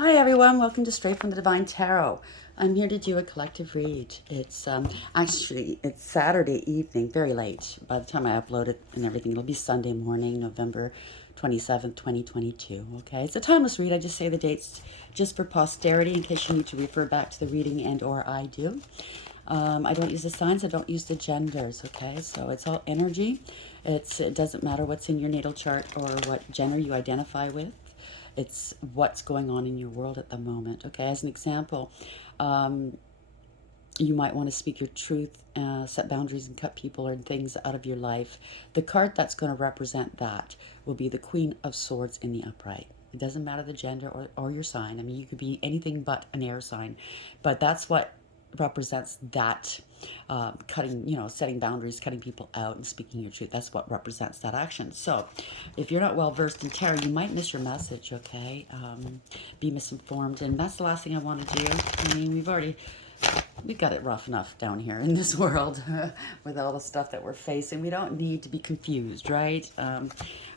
Hi everyone, welcome to Straight from the Divine Tarot. I'm here to do a collective read. It's actually it's Saturday evening, very late. By the time I upload it and everything, it'll be Sunday morning, November 27th, 2022. Okay, it's a timeless read. I just say the dates just for posterity in case you need to refer back to the reading and or I do. I don't use the signs, I don't use the genders, okay? So it's all energy. It doesn't matter what's in your natal chart or what gender you identify with. It's what's going on in your world at the moment. Okay, as an example, you might want to speak your truth, set boundaries, and cut people or things out of your life. The card that's going to represent that will be the Queen of Swords in the upright. It doesn't matter the gender or your sign. I mean, you could be anything but an air sign, but that's what represents that cutting, setting boundaries, cutting people out, and speaking your truth. That's what represents that action. So if you're not well versed in tarot, you might miss your message, okay? Be misinformed, and that's the last thing I want to do. I mean, we've got it rough enough down here in this world with all the stuff that we're facing. We don't need to be confused, right?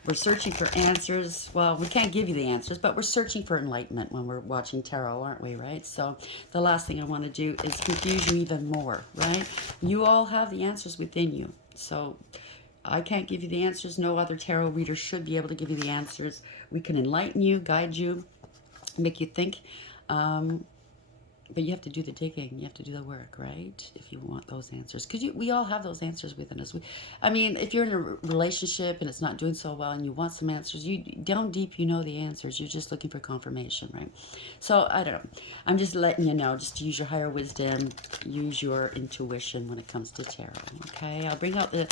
We're searching for answers. Well, we can't give you the answers, but we're searching for enlightenment when we're watching tarot, aren't we, right? So the last thing I want to do is confuse you even more, right? You all have the answers within you. So I can't give you the answers. No other tarot reader should be able to give you the answers. We can enlighten you, guide you, make you think. But you have to do the digging. You have to do the work, right? If you want those answers. Because we all have those answers within us. I mean, if you're in a relationship and it's not doing so well and you want some answers, you down deep, you know the answers. You're just looking for confirmation, right? So, I don't know. I'm just letting you know, just to use your higher wisdom, use your intuition when it comes to tarot, okay? I'll bring out the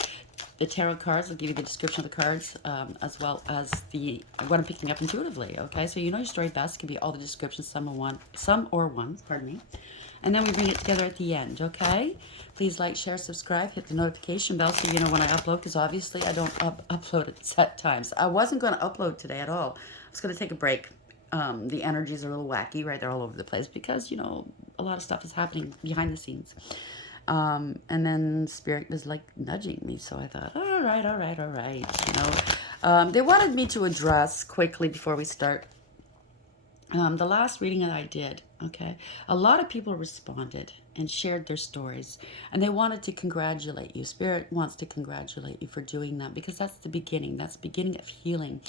tarot cards. I'll give you the description of the cards as well as what I'm picking up intuitively, okay? So you know your story best. It can be all the descriptions, some or one, pardon me. And then we bring it together at the end, okay? Please like, share, subscribe, hit the notification bell so you know when I upload, because obviously I don't upload at set times. I wasn't going to upload today at all. I was going to take a break. The energies are a little wacky, right? They're all over the place because, a lot of stuff is happening behind the scenes. And then Spirit was like nudging me, so I thought, all right. They wanted me to address quickly before we start the last reading that I did. Okay, a lot of people responded and shared their stories, and they wanted to congratulate you. Spirit wants to congratulate you for doing that because that's the beginning. That's the beginning of healing.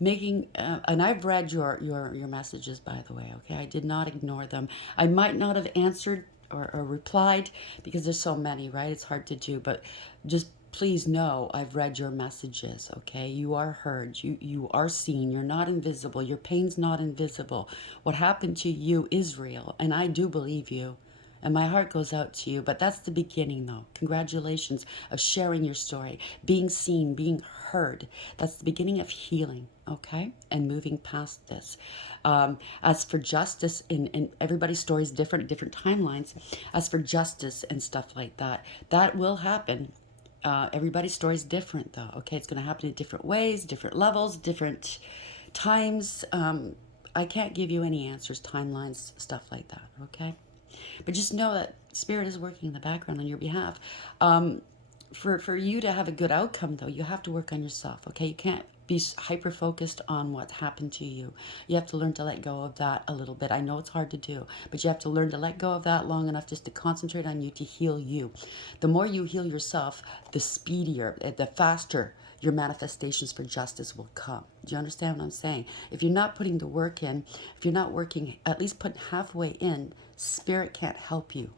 And I've read your messages, by the way. Okay, I did not ignore them. I might not have answered or replied because there's so many, right? It's hard to do, but just please know I've read your messages, okay? You are heard. You are seen. You're not invisible. Your pain's not invisible. What happened to you is real, and I do believe you. And my heart goes out to you. But that's the beginning, though. Congratulations of sharing your story, being seen, being heard. That's the beginning of healing, okay? And moving past this. As for justice, and everybody's story is different timelines. As for justice and stuff like that, that will happen. Everybody's story is different, though, okay? It's going to happen in different ways, different levels, different times. I can't give you any answers, timelines, stuff like that, okay? But just know that Spirit is working in the background on your behalf. For you to have a good outcome, though, you have to work on yourself, okay? You can't be hyper focused on what happened to you. You have to learn to let go of that a little bit. I know it's hard to do, but you have to learn to let go of that long enough just to concentrate on you, to heal you. The more you heal yourself, the speedier, the faster your manifestations for justice will come. Do you understand what I'm saying? If you're not putting the work in, if you're not working, at least put halfway in, Spirit can't help you.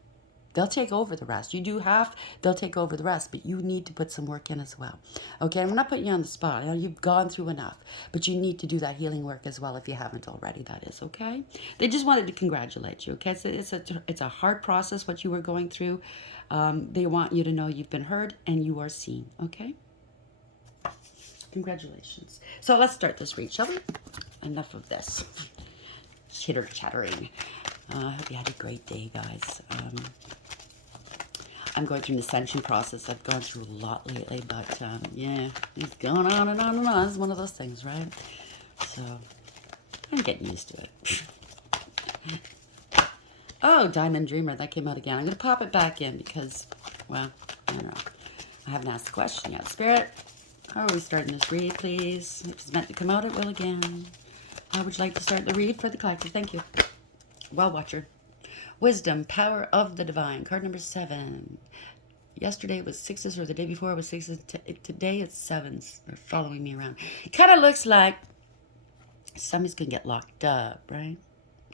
They'll take over the rest. You do half, they'll take over the rest, but you need to put some work in as well. Okay, I'm not putting you on the spot. I know you've gone through enough, but you need to do that healing work as well if you haven't already, that is, okay? They just wanted to congratulate you, okay? It's a hard process, what you were going through. They want you to know you've been heard and you are seen, okay? Congratulations. So let's start this read, shall we? Enough of this chitter-chattering. I hope you had a great day, guys. I'm going through an ascension process. I've gone through a lot lately, but yeah, it's going on and on and on. It's one of those things, right? So I'm getting used to it. Oh, Diamond Dreamer, that came out again. I'm going to pop it back in because, well, I don't know. I haven't asked the question yet. Spirit, how are we starting this read, please? If it's meant to come out, it will again. I would like to start the read for the collective. Thank you. Well, Watcher. Wisdom, power of the divine. Card number 7. Yesterday it was 6s, or the day before it was 6s. Today it's 7s. They're following me around. It kind of looks like somebody's going to get locked up, right?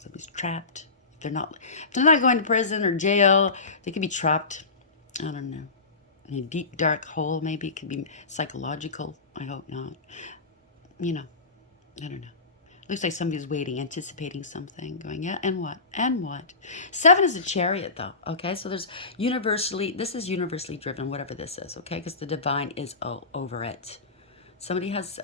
Somebody's trapped. If they're not going to prison or jail, they could be trapped. I don't know. In a deep, dark hole, maybe. It could be psychological. I hope not. You know, I don't know. Looks like somebody's waiting, anticipating something, going, yeah, and what? And what? 7 is a chariot, though, okay? So this is universally driven, whatever this is, okay? Because the divine is over it. Somebody has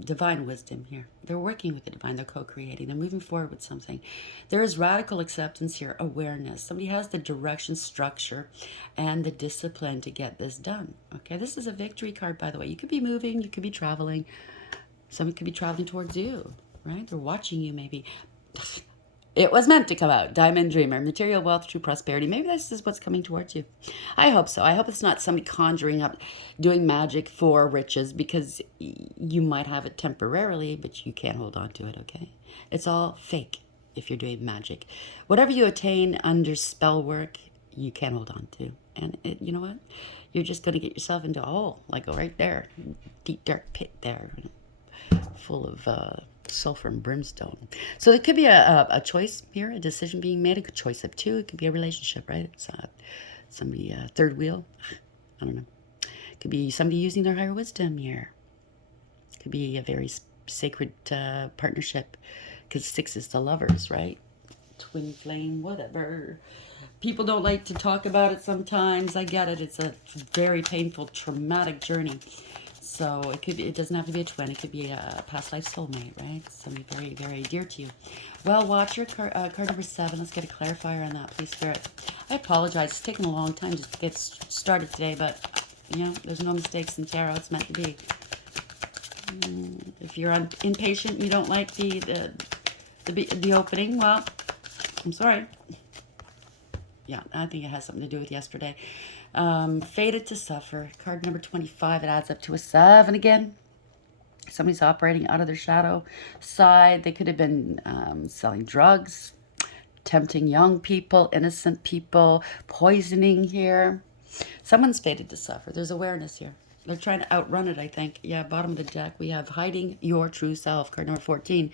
divine wisdom here. They're working with the divine. They're co-creating. They're moving forward with something. There is radical acceptance here, awareness. Somebody has the direction, structure, and the discipline to get this done, okay? This is a victory card, by the way. You could be moving. You could be traveling. Somebody could be traveling towards you. Right? They're watching you, maybe. It was meant to come out. Diamond Dreamer. Material wealth, true prosperity. Maybe this is what's coming towards you. I hope so. I hope it's not somebody conjuring up, doing magic for riches, because you might have it temporarily, but you can't hold on to it, okay? It's all fake if you're doing magic. Whatever you attain under spell work, you can't hold on to. And you know what? You're just going to get yourself into a hole, like right there. Deep, dark pit there. Full of sulfur and brimstone. So it could be a choice here, a decision being made, a choice of 2. It could be a relationship, right? It's somebody, third wheel. I don't know. It could be somebody using their higher wisdom here. It could be a very sacred partnership, because 6 is the lovers, right? Twin flame, whatever. People don't like to talk about it sometimes. I get it. It's a very painful, traumatic journey. So it doesn't have to be a twin. It could be a past life soulmate, right? Somebody very, very dear to you. Well, Watcher, card number 7. Let's get a clarifier on that, please, Spirit. I apologize. It's taken a long time just to get started today, but, you know, there's no mistakes in tarot. It's meant to be. If you're impatient, you don't like the opening, well, I'm sorry. Yeah, I think it has something to do with yesterday. Fated to suffer. Card number 25. It adds up to a 7 again. Somebody's operating out of their shadow side. They could have been selling drugs, tempting young people, innocent people, poisoning here. Someone's fated to suffer. There's awareness here. They're trying to outrun it, I think. Yeah, bottom of the deck, we have hiding your true self. Card number 14.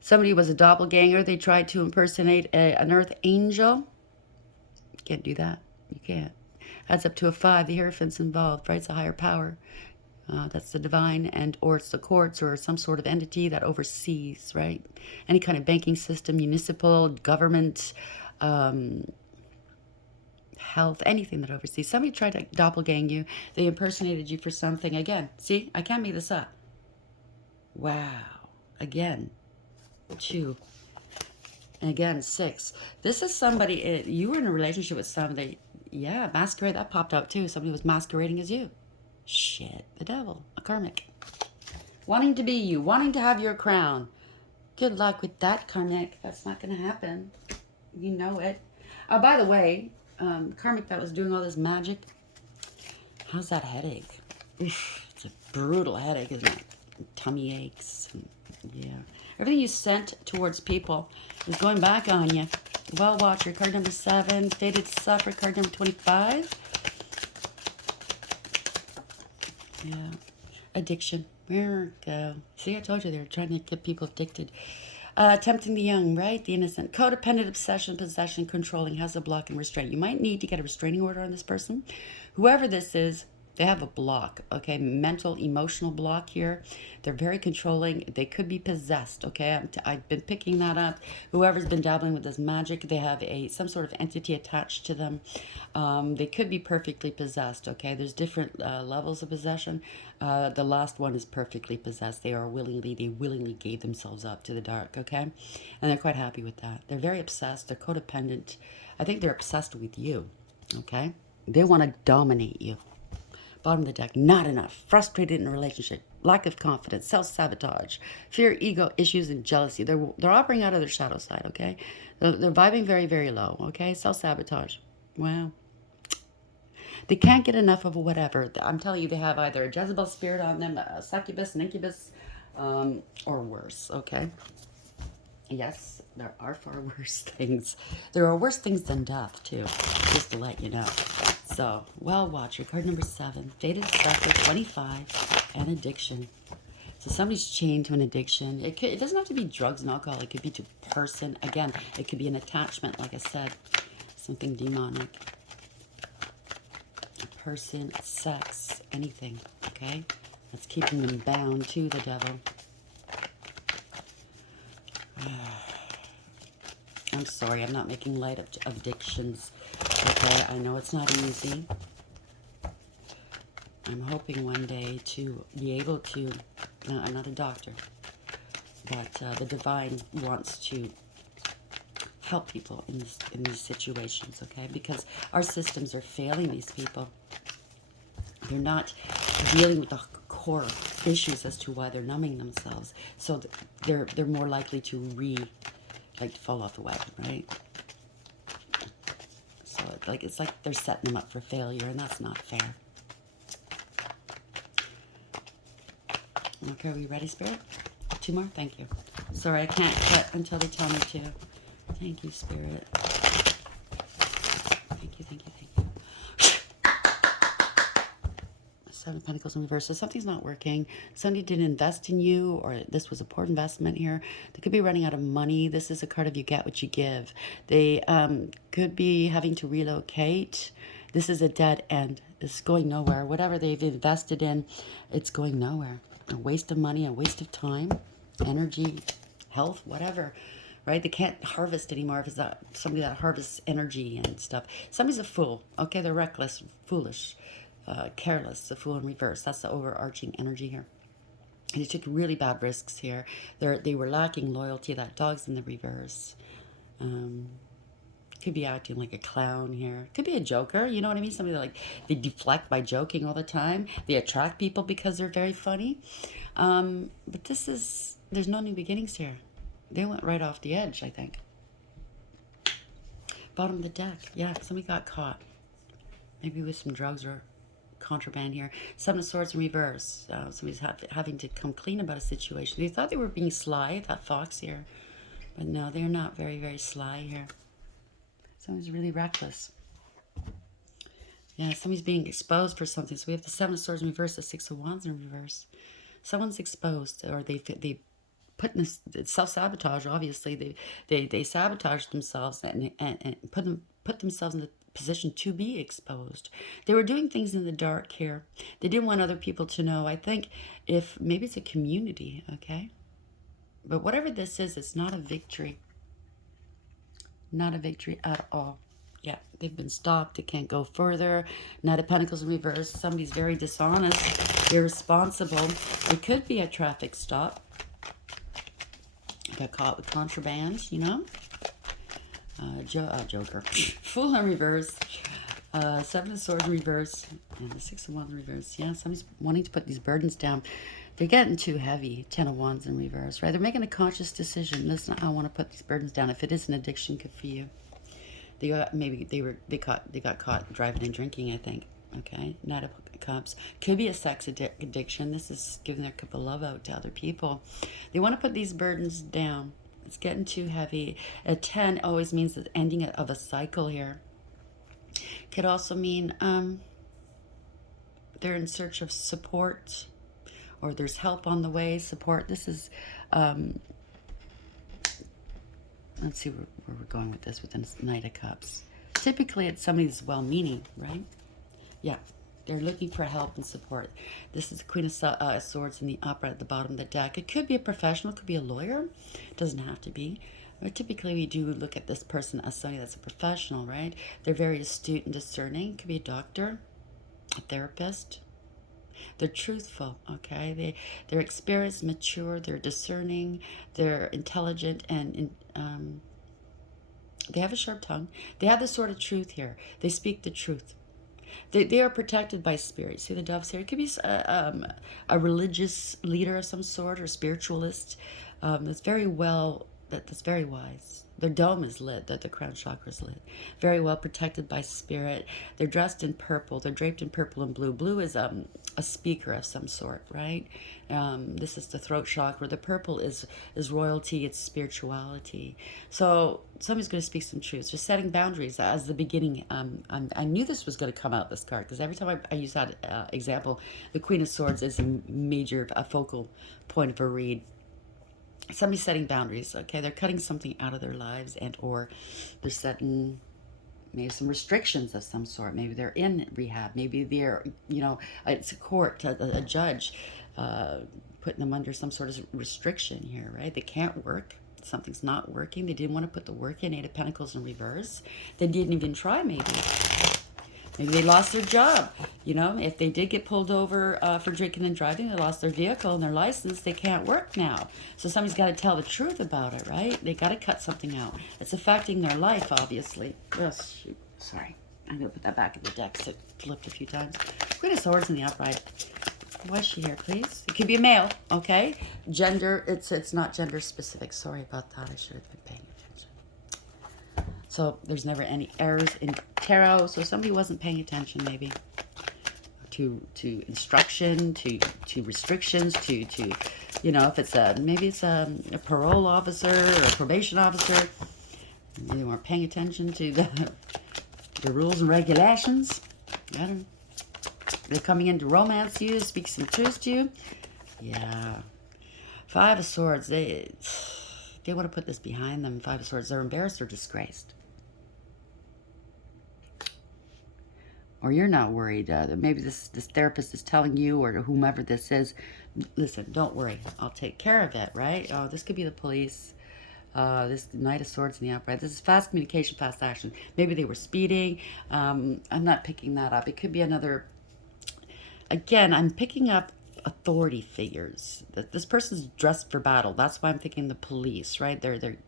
Somebody was a doppelganger. They tried to impersonate an earth angel. Can't do that. You can't. Adds up to a 5. The Hierophant's involved, right? It's a higher power. That's the divine, or it's the courts or some sort of entity that oversees, right? Any kind of banking system, municipal, government, health, anything that oversees. Somebody tried to doppelgang you. They impersonated you for something. Again, see, I can't make this up. Wow. Again, 2. And again, 6. This is somebody, you were in a relationship with somebody. Yeah, masquerade, that popped out too. Somebody was masquerading as you. Shit, the devil, a karmic. Wanting to be you, wanting to have your crown. Good luck with that, karmic. That's not going to happen. You know it. By the way, karmic that was doing all this magic, how's that headache? Oof, it's a brutal headache, isn't it? Tummy aches. Yeah. Everything you sent towards people is going back on you. Well, Watcher, card number 7. Fated to suffer, card number 25. Yeah. Addiction. There we go. See, I told you they were trying to get people addicted. Tempting the young, right? The innocent. Codependent, obsession, possession, controlling, has a block and restraint. You might need to get a restraining order on this person. Whoever this is, they have a block, okay? Mental, emotional block here. They're very controlling. They could be possessed, okay? I've been picking that up. Whoever's been dabbling with this magic, they have some sort of entity attached to them. They could be perfectly possessed, okay? There's different levels of possession. The last one is perfectly possessed. They willingly gave themselves up to the dark, okay? And they're quite happy with that. They're very obsessed. They're codependent. I think they're obsessed with you, okay? They want to dominate you. Bottom of the deck, not enough. Frustrated in a relationship. Lack of confidence. Self-sabotage. Fear, ego, issues, and jealousy. They're operating out of their shadow side, okay? They're vibing very, very low, okay? Self-sabotage. Wow. They can't get enough of whatever. I'm telling you, they have either a Jezebel spirit on them, a succubus, an incubus, or worse, okay? Yes, there are far worse things. There are worse things than death, too, just to let you know. So, well, Watcher, card number 7, Fated Sucker, 25, and addiction. So somebody's chained to an addiction. It doesn't have to be drugs and alcohol. It could be to person. Again, it could be an attachment, like I said, something demonic. A person, sex, anything, okay? That's keeping them bound to the devil. I'm sorry, I'm not making light of addictions. Okay, I know it's not easy. I'm hoping one day to be able to, I'm not a doctor, but the divine wants to help people in these situations, okay? Because our systems are failing these people. They're not dealing with the core issues as to why they're numbing themselves. So they're more likely to fall off the wagon, right? So it's like they're setting them up for failure, and that's not fair. Okay, are we ready, Spirit? 2 more? Thank you. Sorry, I can't cut until they tell me to. Thank you, Spirit. Thank you, thank you, thank you. 7 of Pentacles in reverse. So something's not working. Somebody didn't invest in you, or this was a poor investment here. They could be running out of money. This is a card of you get what you give. They could be having to relocate. This is a dead end. It's going nowhere. Whatever they've invested in, it's going nowhere. A waste of money, a waste of time, energy, health, whatever. Right? They can't harvest anymore if it's somebody that harvests energy and stuff. Somebody's a fool. Okay, they're reckless, foolish. Careless, the Fool in reverse. That's the overarching energy here. And they took really bad risks here. They were lacking loyalty. That dog's in the reverse. Could be acting like a clown here. Could be a joker. You know what I mean? Somebody that they deflect by joking all the time. They attract people because they're very funny. But there's no new beginnings here. They went right off the edge, I think. Bottom of the deck. Yeah, somebody got caught. Maybe with some drugs or contraband here. 7 of Swords in reverse. Somebody's having to come clean about a situation. They thought they were being sly, that fox here. But no, they're not very, very sly here. Somebody's really reckless. Yeah, somebody's being exposed for something. So we have the 7 of Swords in reverse, the 6 of Wands in reverse. Someone's exposed, or they put in this self-sabotage, obviously. They sabotage themselves and put themselves in the position to be exposed. They were doing things in the dark here. They didn't want other people to know. I think maybe it's a community, okay? But whatever this is, it's not a victory. Not a victory at all. Yeah, they've been stopped. They can't go further. Knight of Pentacles in reverse. Somebody's very dishonest, irresponsible. It could be a traffic stop. Got caught with contraband, you know? Joker. Fool in reverse. 7 of Swords in reverse. And the 6 of Wands in reverse. Yeah, somebody's wanting to put these burdens down. They're getting too heavy. 10 of Wands in reverse, right? They're making a conscious decision. Listen, I want to put these burdens down. If it is an addiction, good for you. They got caught driving and drinking, I think. Okay, Knight of Cups. Could be a sex addiction. This is giving their cup of love out to other people. They want to put these burdens down. It's getting too heavy. A 10 always means the ending of a cycle here. Could also mean they're in search of support, or there's help on the way. Support. This is, let's see where we're going with this with the Knight of Cups. Typically, it's somebody that's well-meaning, right? Yeah. They're looking for help and support. This is the Queen of Swords in the upright at the bottom of the deck. It could be a professional, it could be a lawyer. It doesn't have to be. But typically, we do look at this person as somebody that's a professional, right? They're very astute and discerning. It could be a doctor, a therapist. They're truthful, okay? They're experienced, mature, they're discerning, they're intelligent, and they have a sharp tongue. They have the sort of truth here. They speak the truth. They are protected by spirit. See the doves here? It could be a religious leader of some sort or spiritualist that's very well That's very wise. Their dome is lit, that the crown chakra is lit. Very well protected by spirit. They're dressed in purple. They're draped in purple and blue. Blue is a speaker of some sort, right? This is the throat chakra. The purple is royalty. It's spirituality. So somebody's going to speak some truths. Just setting boundaries as the beginning. I knew this was going to come out, this card, because every time I use that example, the Queen of Swords is a focal point of a read. Somebody's setting boundaries. Okay, they're cutting something out of their lives, and or they're setting maybe some restrictions of some sort. Maybe they're in rehab. Maybe they're, it's a court, a judge putting them under some sort of restriction here, right? They can't work. Something's not working. They didn't want to put the work in. Eight of Pentacles in reverse. They didn't even try, maybe. Maybe they lost their job. If they did get pulled over for drinking and driving, they lost their vehicle and their license, they can't work now. So somebody's got to tell the truth about it, right? They got to cut something out. It's affecting their life, obviously. Oh, shoot. Sorry. I'm going to put that back in the deck because it flipped a few times. Queen of Swords in the upright. Why is she here, please? It could be a male, okay? Gender, it's not gender specific. Sorry about that. I should have been paying attention. So there's never any errors in tarot. So somebody wasn't paying attention, maybe, to instruction, to restrictions, to if it's maybe it's a parole officer or a probation officer. Maybe they weren't paying attention to the rules and regulations. I don't know. They're coming in to romance you, speak some truth to you. Yeah. Five of Swords. They want to put this behind them. Five of Swords. They're embarrassed or disgraced. Or you're not worried. Maybe this therapist is telling you, or whomever this is, listen, don't worry. I'll take care of it, right? Oh, this could be the police. This Knight of Swords in the upright. This is fast communication, fast action. Maybe they were speeding. I'm not picking that up. It could be another... Again, I'm picking up authority figures. This person's dressed for battle. That's why I'm thinking the police, right? They're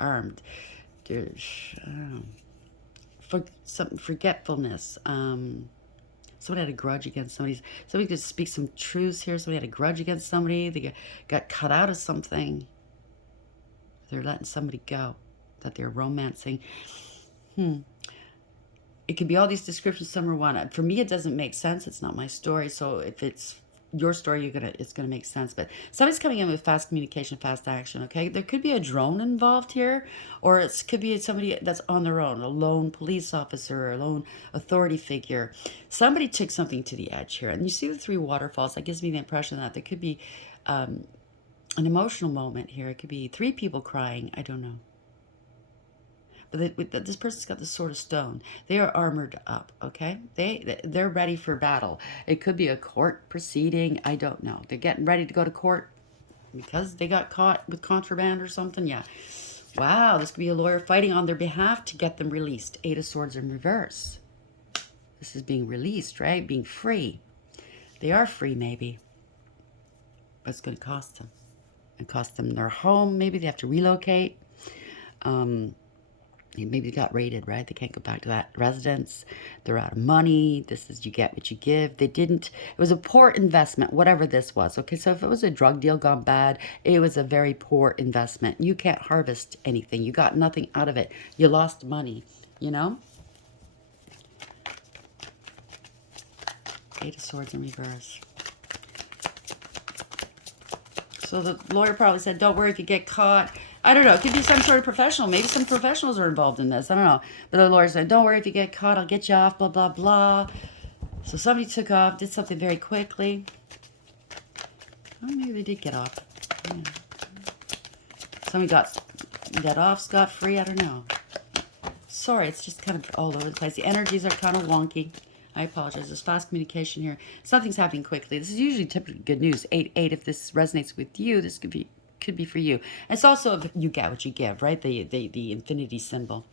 armed. I don't know. For some forgetfulness. Somebody had a grudge against somebody. Somebody could speak some truths here. Somebody had a grudge against somebody. They got cut out of something. They're letting somebody go that they're romancing. It could be all these descriptions. Some are one. For me, it doesn't make sense. It's not my story. So if it's your story, it's gonna make sense. But somebody's coming in with fast communication, fast action. Okay, there could be a drone involved here, or it could be somebody that's on their own, a lone police officer or a lone authority figure. Somebody took something to the edge here, and you see the three waterfalls. That gives me the impression that there could be an emotional moment here. It could be three people crying. I don't know. But this person's got the Sword of Stone. They are armored up, okay? They're ready for battle. It could be a court proceeding. I don't know. They're getting ready to go to court because they got caught with contraband or something. Yeah. Wow, this could be a lawyer fighting on their behalf to get them released. Eight of Swords in reverse. This is being released, right? Being free. They are free, maybe. But it's going to cost them. It cost them their home. Maybe they have to relocate. Maybe they got raided, right? They can't go back to that residence. They're out of money. This is you get what you give. They didn't... It was a poor investment, whatever this was. Okay, so if it was a drug deal gone bad, it was a very poor investment. You can't harvest anything. You got nothing out of it. You lost money, you know? Eight of Swords in reverse. So the lawyer probably said, don't worry if you get caught. I don't know. It could be some sort of professional. Maybe some professionals are involved in this. I don't know. But the lawyer said, don't worry if you get caught. I'll get you off, blah, blah, blah. So somebody took off, did something very quickly. Oh, maybe they did get off. Yeah. Somebody got off scot-free. I don't know. Sorry, it's just kind of all over the place. The energies are kind of wonky. I apologize. There's fast communication here. Something's happening quickly. This is usually typically good news. 8-8. If this resonates with you, this could be for you. And it's also if you get what you give, right? The infinity symbol.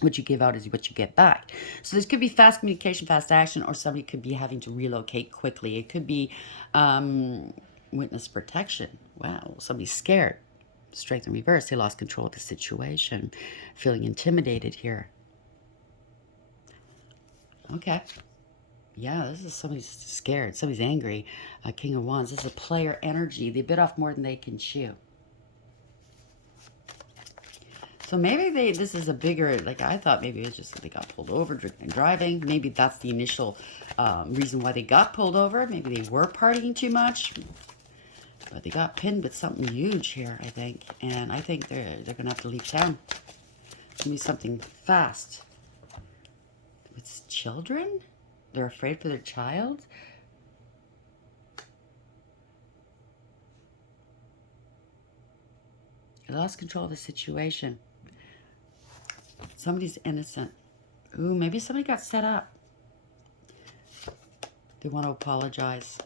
What you give out is what you get back. So this could be fast communication, fast action, or somebody could be having to relocate quickly. It could be witness protection. Wow, somebody's scared. Strength in reverse. They lost control of the situation. Feeling intimidated here. Okay. Yeah, this is somebody's scared. Somebody's angry. King of Wands. This is a player energy. They bit off more than they can chew. So maybe this is a bigger, like I thought maybe it was just that they got pulled over drinking and driving. Maybe that's the initial reason why they got pulled over. Maybe they were partying too much. But they got pinned with something huge here, I think. And I think they're going to have to leave town. It's going to be something fast. It's children? They're afraid for their child? They lost control of the situation. Somebody's innocent. Ooh, maybe somebody got set up. They want to apologize.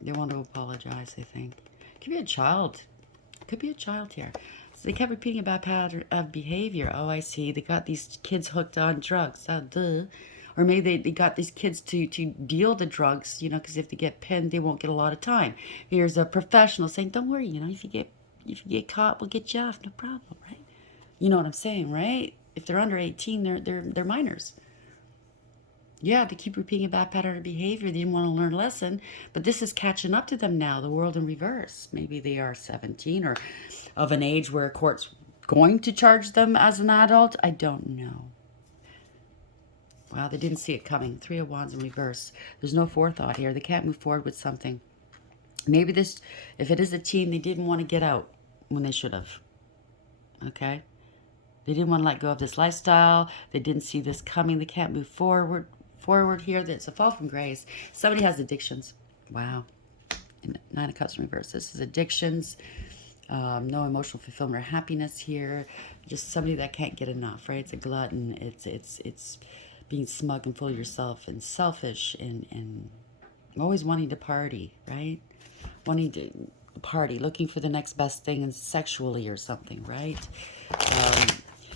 They want to apologize, I think. Could be a child. Could be a child here. So they kept repeating a bad pattern of behavior. Oh, I see. They got these kids hooked on drugs. Oh, duh. Or maybe they got these kids to deal the drugs, you know, because if they get pinned, they won't get a lot of time. Here's a professional saying, don't worry, you know, if you get caught, we'll get you off. No problem, right? You know what I'm saying, right? If they're under 18, they're minors. Yeah, they keep repeating a bad pattern of behavior. They didn't want to learn a lesson, but this is catching up to them now, the world in reverse. Maybe they are 17 or of an age where a court's going to charge them as an adult. I don't know. Wow, they didn't see it coming. Three of Wands in reverse. There's no forethought here. They can't move forward with something. Maybe this, if it is a teen, they didn't want to get out when they should have. Okay? They didn't want to let go of this lifestyle. They didn't see this coming. They can't move forward here. That's a fall from grace. Somebody has addictions. Wow. And Nine of Cups in reverse. This is addictions. No emotional fulfillment or happiness here. Just somebody that can't get enough, right? It's a glutton. It's being smug and full of yourself and selfish and always wanting to party, right? Wanting to party, looking for the next best thing and sexually or something, right?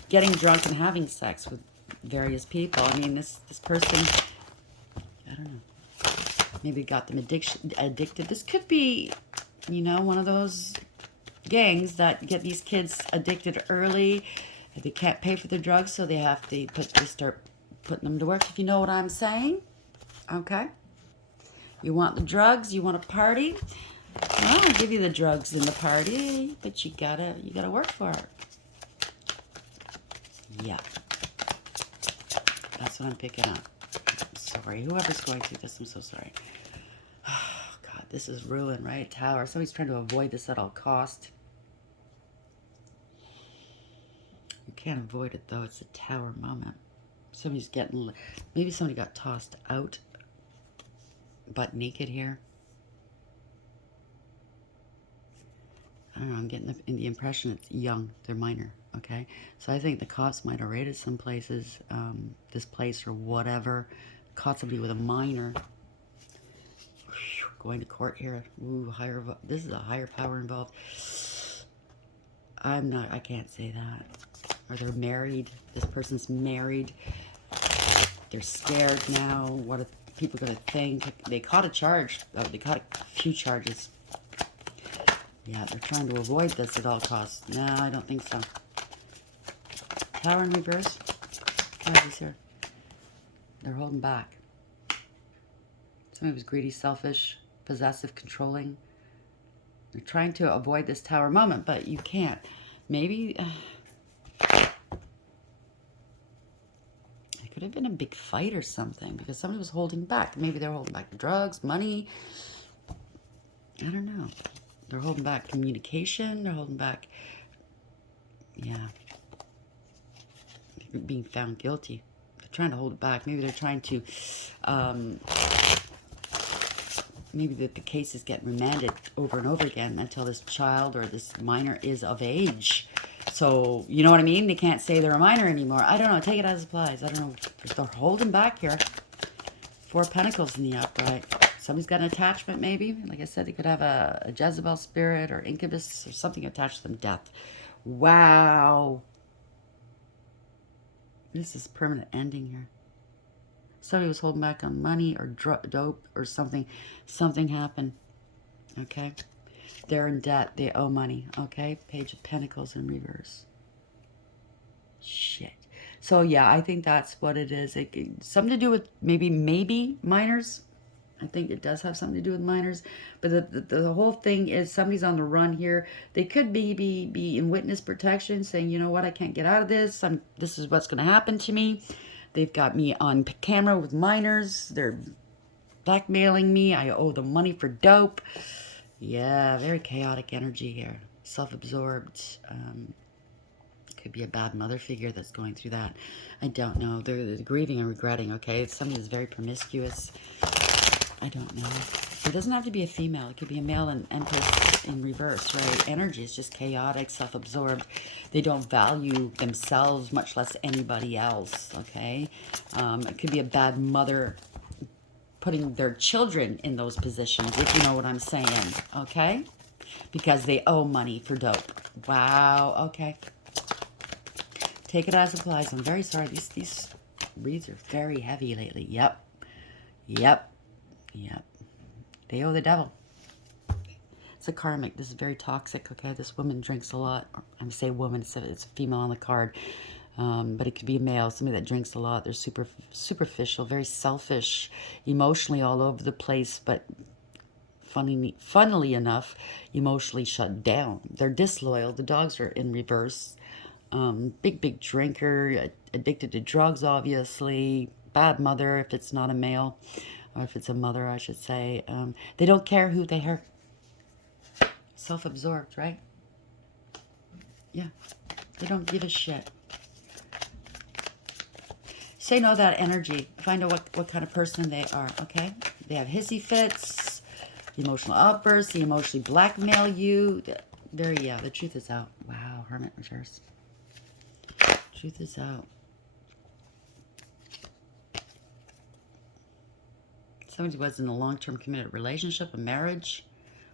Getting drunk and having sex with various people. I mean, this person, I don't know, maybe got them addicted. This could be, you know, one of those gangs that get these kids addicted early. They can't pay for the drugs, so they have to start putting them to work, if you know what I'm saying. Okay? You want the drugs, you want to party? Well, I'll give you the drugs and the party, but you gotta work for it. Yeah. That's what I'm picking up. I'm sorry. Whoever's going through this, I'm so sorry. Oh, God, this is ruin, right? Tower. Somebody's trying to avoid this at all cost. You can't avoid it, though. It's a tower moment. Somebody's getting... Maybe somebody got tossed out. Butt naked here. I don't know. I'm getting the impression it's young. They're minor. Okay, so I think the cops might have raided some places, this place or whatever, caught somebody with a minor. Going to court here. Ooh, this is a higher power involved. I can't say that. Or they're married. This person's married. They're scared now. What are people going to think? They caught a charge. Oh, they caught a few charges. Yeah, they're trying to avoid this at all costs. No, I don't think so. Tower in reverse. Guys, here. They're holding back. Somebody was greedy, selfish, possessive, controlling. They're trying to avoid this tower moment, but you can't. Maybe it could have been a big fight or something because somebody was holding back. Maybe they're holding back drugs, money. I don't know. They're holding back communication. They're holding back, yeah, being found guilty. They're trying to hold it back. Maybe they're trying to, maybe the case is getting remanded over and over again until this child or this minor is of age. So, you know what I mean? They can't say they're a minor anymore. I don't know. Take it as it applies. I don't know if they're holding back here. Four of Pentacles in the upright. Somebody's got an attachment, maybe. Like I said, they could have a Jezebel spirit or incubus or something attached to them. Death. Wow. This is permanent ending here. Somebody was holding back on money or dope or something. Something happened. Okay. They're in debt. They owe money. Okay. Page of Pentacles in reverse. Shit. So, yeah, I think that's what it is. Something to do with maybe minors. I think it does have something to do with minors. But the whole thing is somebody's on the run here. They could be in witness protection saying, you know what, I can't get out of this. This is what's going to happen to me. They've got me on camera with minors. They're blackmailing me. I owe them money for dope. Yeah, very chaotic energy here. Self-absorbed. Could be a bad mother figure that's going through that. I don't know. They're grieving and regretting, okay? It's somebody that's very promiscuous. I don't know. It doesn't have to be a female. It could be a male and Empress in reverse, right? Energy is just chaotic, self-absorbed. They don't value themselves, much less anybody else, okay? It could be a bad mother putting their children in those positions, if you know what I'm saying, okay? Because they owe money for dope. Wow, okay. Take it as it applies. I'm very sorry. These reads are very heavy lately. Yep. Yep. Yep. They owe the devil. It's a karmic. This is very toxic, okay? This woman drinks a lot. I'm saying woman. It's a female on the card. But it could be a male. Somebody that drinks a lot. They're superficial, very selfish, emotionally all over the place, but funnily enough, emotionally shut down. They're disloyal. The dogs are in reverse. Big drinker, addicted to drugs, obviously. Bad mother if it's not a male, or if it's a mother, I should say. They don't care who they hurt. Self-absorbed, right? Yeah. They don't give a shit. Say no to that energy. Find out what kind of person they are, okay? They have hissy fits, emotional outbursts, they emotionally blackmail you. The truth is out. Wow, Hermit reverse. Truth is out. Somebody was in a long-term committed relationship, a marriage,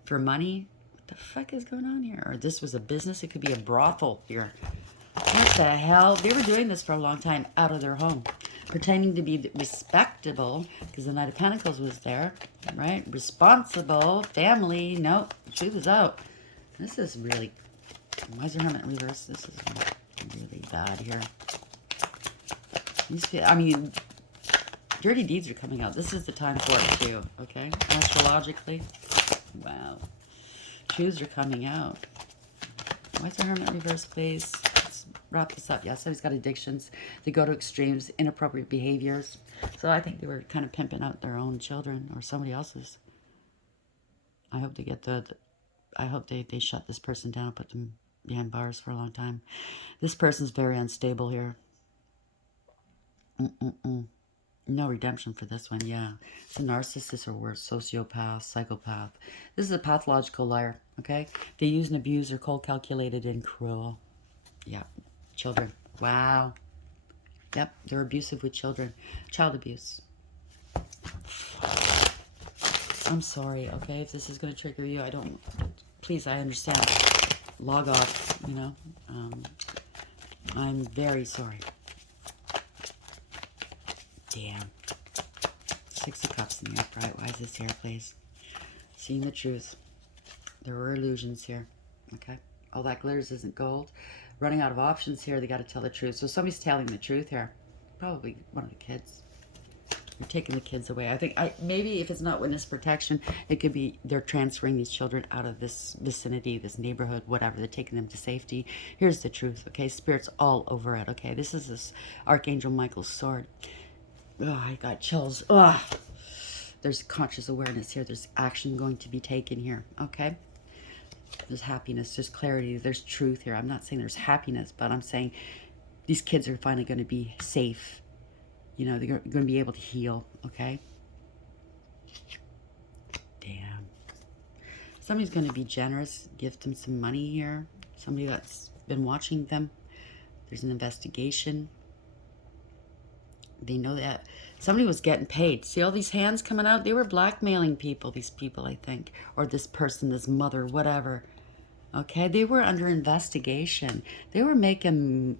for money. What the fuck is going on here? Or this was a business. It could be a brothel here. What the hell? They were doing this for a long time out of their home. Pretending to be respectable, because the Knight of Pentacles was there, right? Responsible, family. Nope, the truth is out. This is really... Why is there Hermit in reverse? This is really bad here. I mean... Dirty deeds are coming out. This is the time for it too, okay? Astrologically. Wow. Truths are coming out. Why is the Hermit in reverse, please? Let's wrap this up. Yeah, somebody's got addictions. They go to extremes, inappropriate behaviors. So I think they were kind of pimping out their own children or somebody else's. I hope they get I hope they shut this person down, put them behind bars for a long time. This person's very unstable here. No redemption for this one, yeah. It's a narcissist or worse, sociopath, psychopath. This is a pathological liar, okay? They use and abuse, they're cold, calculated, and cruel. Yeah, children. Wow. Yep, they're abusive with children. Child abuse. I'm sorry, okay? If this is going to trigger you, please, I understand. Log off, you know? I'm very sorry. Damn. Six of Cups in the upright. Why is this here, please? Seeing the truth. There were illusions here. Okay? All that glitters isn't gold. Running out of options here. They got to tell the truth. So somebody's telling the truth here. Probably one of the kids. You're taking the kids away. I think maybe if it's not witness protection, it could be they're transferring these children out of this vicinity, this neighborhood, whatever. They're taking them to safety. Here's the truth. Okay? Spirit's all over it. Okay? This is this Archangel Michael's sword. Oh, I got chills. Oh, there's conscious awareness here. There's action going to be taken here. Okay? There's happiness. There's clarity. There's truth here. I'm not saying there's happiness, but I'm saying these kids are finally going to be safe. You know, they're going to be able to heal. Okay? Damn. Somebody's going to be generous. Give them some money here. Somebody that's been watching them. There's an investigation. They know that somebody was getting paid. See all these hands coming out? They were blackmailing people, these people, I think. Or this person, this mother, whatever. Okay? They were under investigation. They were making...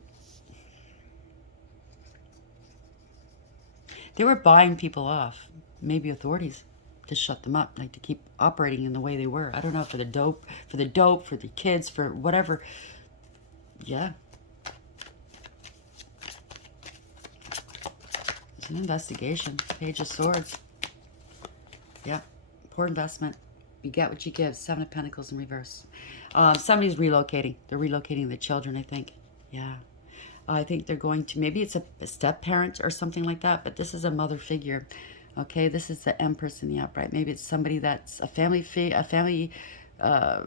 They were buying people off. Maybe authorities to shut them up. Like to keep operating in the way they were. I don't know, for the dope, for the kids, for whatever. Yeah. An investigation. Page of Swords. Yeah. Poor investment. You get what you give. Seven of Pentacles in reverse. Somebody's relocating. They're relocating the children, I think. Yeah. I think they're going to, maybe it's a step parent or something like that, but this is a mother figure. Okay, this is the Empress in the upright. Maybe it's somebody that's a family, uh,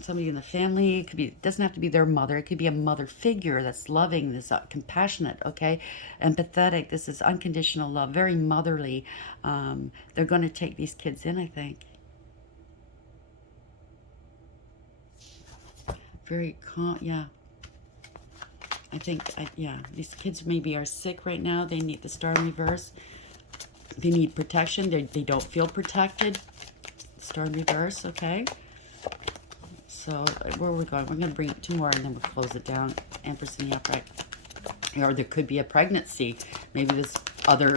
somebody in the family. It could be, doesn't have to be their mother. It could be a mother figure that's loving, this compassionate, okay, empathetic. This is unconditional love, very motherly. They're going to take these kids in, I think. Very calm, yeah. I think, yeah, these kids maybe are sick right now. They need the star in reverse. They need protection. They don't feel protected. Star in reverse, okay. So where are we going? We're going to bring two more and then we'll close it down. Empress in the upright. Or there could be a pregnancy. Maybe this other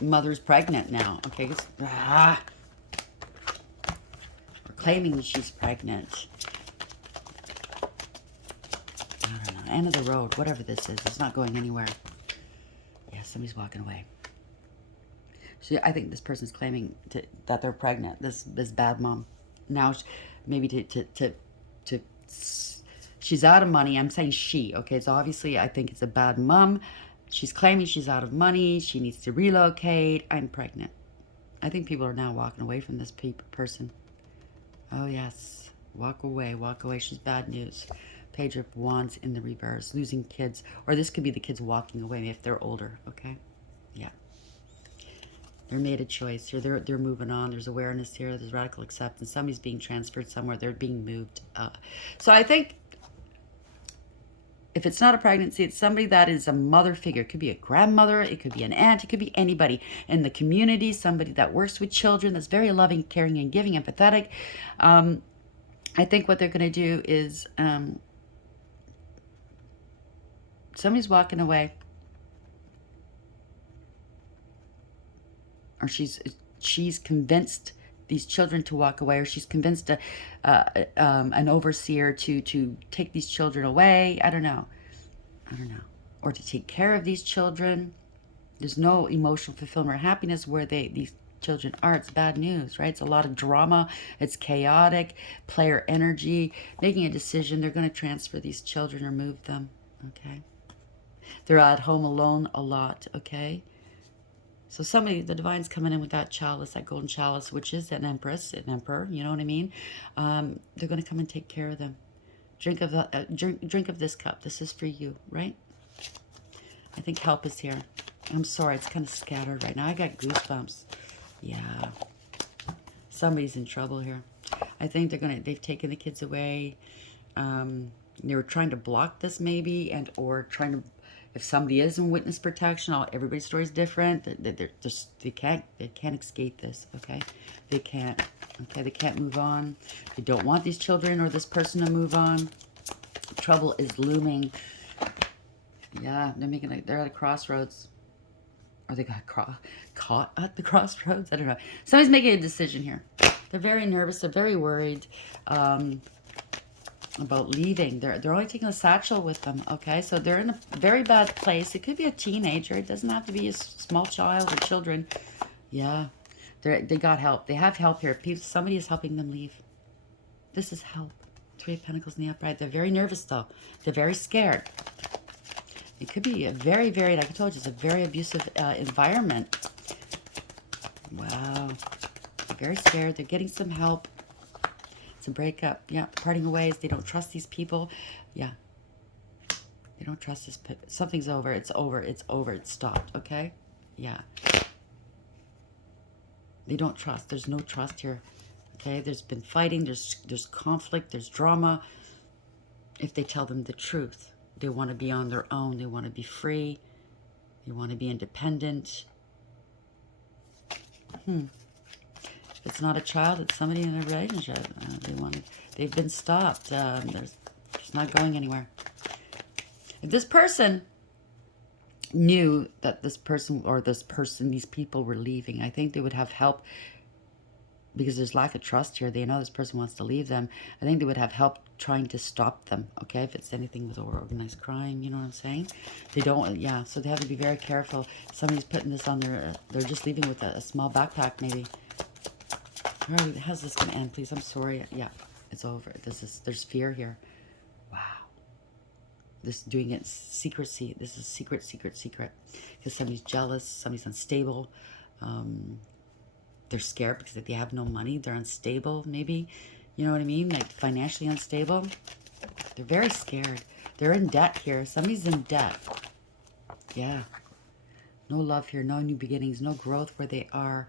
mother's pregnant now. Okay, we're claiming she's pregnant. I don't know. End of the road. Whatever this is. It's not going anywhere. Yeah, somebody's walking away. So I think this person's claiming that they're pregnant. This bad mom. Now, maybe to she's out of money. I'm saying she. Okay, so obviously I think it's a bad mom. She's claiming she's out of money. She needs to relocate. I'm pregnant. I think people are now walking away from this person. Oh yes, walk away, walk away. She's bad news. Page of Wands in the reverse. Losing kids, or this could be the kids walking away if they're older. Okay, yeah. They're made a choice here. They're moving on. There's awareness here. There's radical acceptance. Somebody's being transferred somewhere. They're being moved. So I think if it's not a pregnancy, it's somebody that is a mother figure. It could be a grandmother. It could be an aunt. It could be anybody in the community. Somebody that works with children. That's very loving, caring, and giving, empathetic. I think what they're going to do is somebody's walking away. Or she's convinced these children to walk away, or she's convinced an overseer to take these children away. I don't know, or to take care of these children. There's no emotional fulfillment or happiness where these children are. It's bad news, right? It's a lot of drama. It's chaotic, player energy, making a decision. They're going to transfer these children or move them. Okay, they're at home alone a lot. Okay. So somebody, the divine's coming in with that chalice, that golden chalice, which is an empress, an emperor, you know what I mean? They're going to come and take care of them. Drink of this cup. This is for you, right? I think help is here. I'm sorry, it's kind of scattered right now. I got goosebumps. Yeah. Somebody's in trouble here. I think they've taken the kids away. They were trying to block this maybe, or trying to, if somebody is in witness protection, everybody's story is different. They can't escape this. Okay, they can't. Okay, they can't move on. They don't want these children or this person to move on. Trouble is looming. Yeah, they're at a crossroads, or they got caught at the crossroads. I don't know. Somebody's making a decision here. They're very nervous. They're very worried. About leaving. They're only taking a satchel with them, okay? So they're in a very bad place. It could be a teenager. It doesn't have to be a small child or children. Yeah. They got help. They have help here. Somebody is helping them leave. This is help. Three of Pentacles in the upright. They're very nervous, though. They're very scared. It could be a very, very, like I told you, it's a very abusive environment. Wow. They're very scared. They're getting some help. It's a breakup. Yeah, parting ways. They don't trust these people. Yeah. They don't trust this. Something's over. It's over. It's over. It's stopped. Okay? Yeah. They don't trust. There's no trust here. Okay? There's been fighting. There's conflict. There's drama. If they tell them the truth. They want to be on their own. They want to be free. They want to be independent. It's not a child, it's somebody in a relationship. They've been stopped. It's not going anywhere. If this person knew that these people were leaving, I think they would have help, because there's lack of trust here. They know this person wants to leave them. I think they would have help trying to stop them, okay? If it's anything with organized crime, you know what I'm saying? They don't, yeah, so they have to be very careful. Somebody's putting this on they're just leaving with a small backpack maybe. How's this going to end, please? I'm sorry. Yeah, it's over. There's fear here. Wow. This doing it in secrecy. This is secret, secret, secret. Because somebody's jealous, somebody's unstable. They're scared because they have no money. They're unstable, maybe. You know what I mean? Like financially unstable. They're very scared. They're in debt here. Somebody's in debt. Yeah. No love here. No new beginnings. No growth where they are.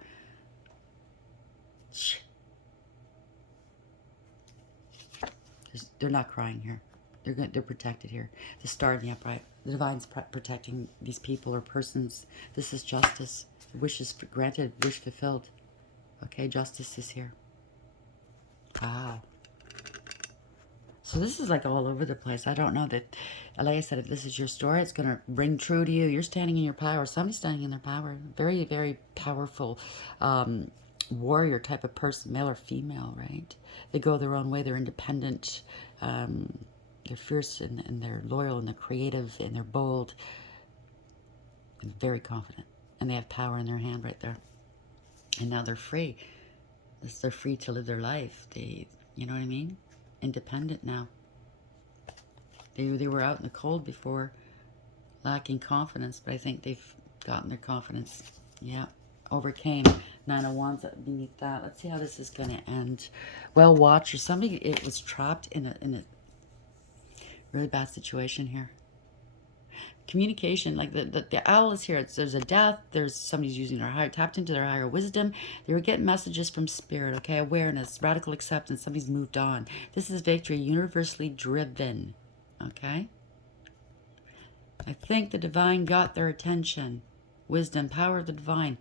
They're not crying here. They're protected here. The star in the upright. The divine's protecting these people or persons. This is justice. Wishes granted. Wish fulfilled. Okay, justice is here. Wow. So this is like all over the place. I don't know that, like I said, if this is your story, it's going to ring true to you. You're standing in your power. Somebody's standing in their power. Very, very powerful warrior type of person, male or female, right? They go their own way. They're independent. They're fierce and they're loyal and they're creative and they're bold and very confident. And they have power in their hand right there. And now they're free. They're free to live their life. You know what I mean? Independent now. They were out in the cold before, lacking confidence, but I think they've gotten their confidence. Yeah, overcame. 9 of Wands beneath that. Let's see how this is going to end. Well, watch. Somebody was trapped in a really bad situation here. Communication, like the owl is here. There's a death. There's somebody's using their higher, tapped into their higher wisdom. They were getting messages from spirit. Okay, awareness, radical acceptance. Somebody's moved on. This is victory, universally driven. Okay. I think the divine got their attention. Wisdom, power of the divine.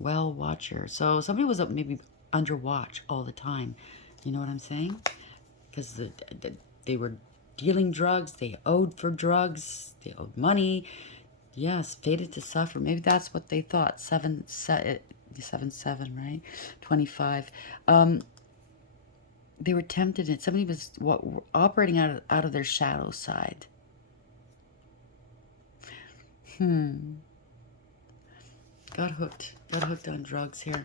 Well, watcher. So somebody was up maybe under watch all the time. You know what I'm saying? Because they were dealing drugs, they owed for drugs, they owed money. Yes, fated to suffer. Maybe that's what they thought. 7, 7, right? 25. They were tempted, and somebody was operating out of their shadow side. Got hooked on drugs here.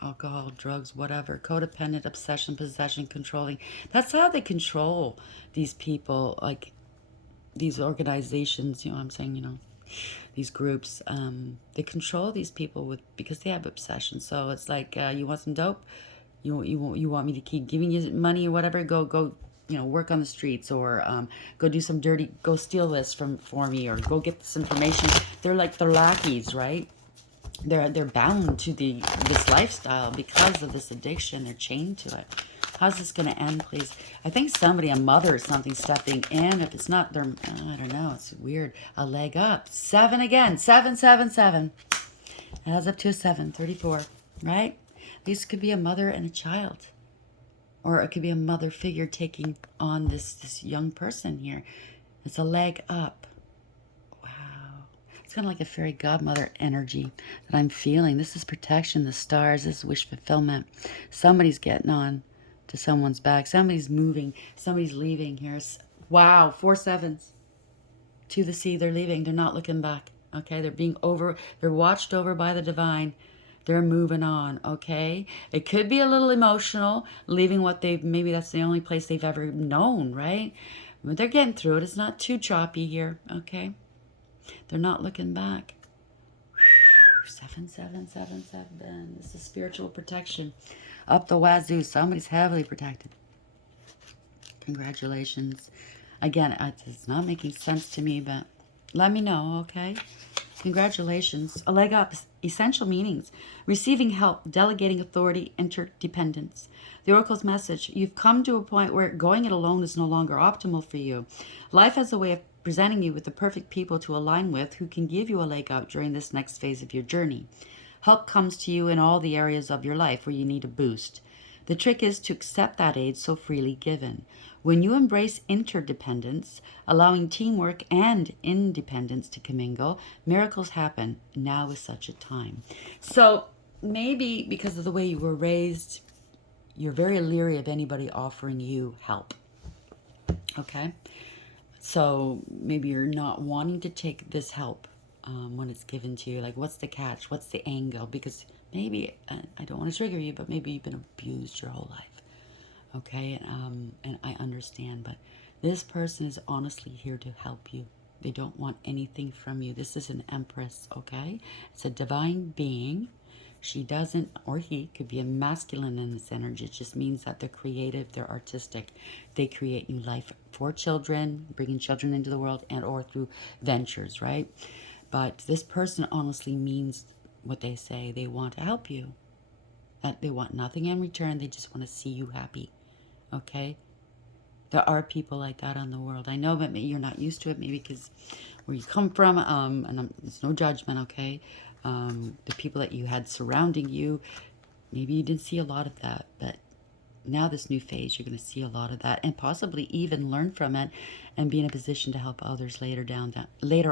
Alcohol, drugs, whatever. Codependent, obsession, possession, controlling. That's how they control these people, like these organizations, you know what I'm saying, you know, these groups. They control these people because they have obsession. So it's like, you want some dope? You want me to keep giving you money or whatever? Go, you know, work on the streets, or go do some dirty, go steal this for me, or go get this information. They're like their lackeys, right? They're bound to this lifestyle because of this addiction. They're chained to it. How's this going to end, please? I think somebody, a mother or something, stepping in. If it's not their, I don't know. It's weird. A leg up. 7 again. 7, 7, 7. It adds up to a 7. 34. Right? This could be a mother and a child. Or it could be a mother figure taking on this young person here. It's a leg up. It's kind of like a fairy godmother energy that I'm feeling. This is protection, the stars, this is wish fulfillment. Somebody's getting on to someone's back. Somebody's moving. Somebody's leaving here. Wow, 4 sevens. To the sea, they're leaving. They're not looking back. Okay, they're watched over by the divine. They're moving on, okay? It could be a little emotional, leaving maybe that's the only place they've ever known, right? But they're getting through it. It's not too choppy here, okay? They're not looking back. 7, 7, 7, 7. This is spiritual protection. Up the wazoo. Somebody's heavily protected. Congratulations. Again, it's not making sense to me, but let me know, okay? Congratulations. A leg up. Essential meanings. Receiving help. Delegating authority. Interdependence. The Oracle's message. You've come to a point where going it alone is no longer optimal for you. Life has a way of presenting you with the perfect people to align with who can give you a leg up during this next phase of your journey. Help comes to you in all the areas of your life where you need a boost. The trick is to accept that aid so freely given. When you embrace interdependence, allowing teamwork and independence to commingle, miracles happen. Now is such a time. So maybe because of the way you were raised, you're very leery of anybody offering you help. Okay? So maybe you're not wanting to take this help when it's given to you. Like, what's the catch? What's the angle? Because maybe, I don't want to trigger you, but maybe you've been abused your whole life. Okay, and I understand, but this person is honestly here to help you. They don't want anything from you. This is an empress, okay? It's a divine being. She doesn't, or he could be a masculine in this energy. It just means that they're creative, they're artistic. They create new life for children, bringing children into the world, and or through ventures, right? But this person honestly means what they say. They want to help you. That they want nothing in return. They just want to see you happy. Okay? There are people like that in the world. I know, but maybe you're not used to it, maybe because where you come from, and it's no judgment, okay? The people that you had surrounding you, maybe you didn't see a lot of that, but now this new phase, you're going to see a lot of that, and possibly even learn from it, and be in a position to help others later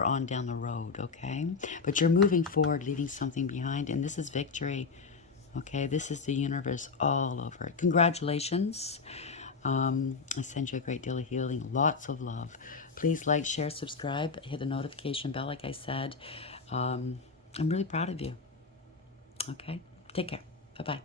on down the road, okay? But you're moving forward, leaving something behind, and this is victory, okay? This is the universe all over it. Congratulations. I send you a great deal of healing, lots of love. Please like, share, subscribe, hit the notification bell, like I said. I'm really proud of you. Okay? Take care. Bye-bye.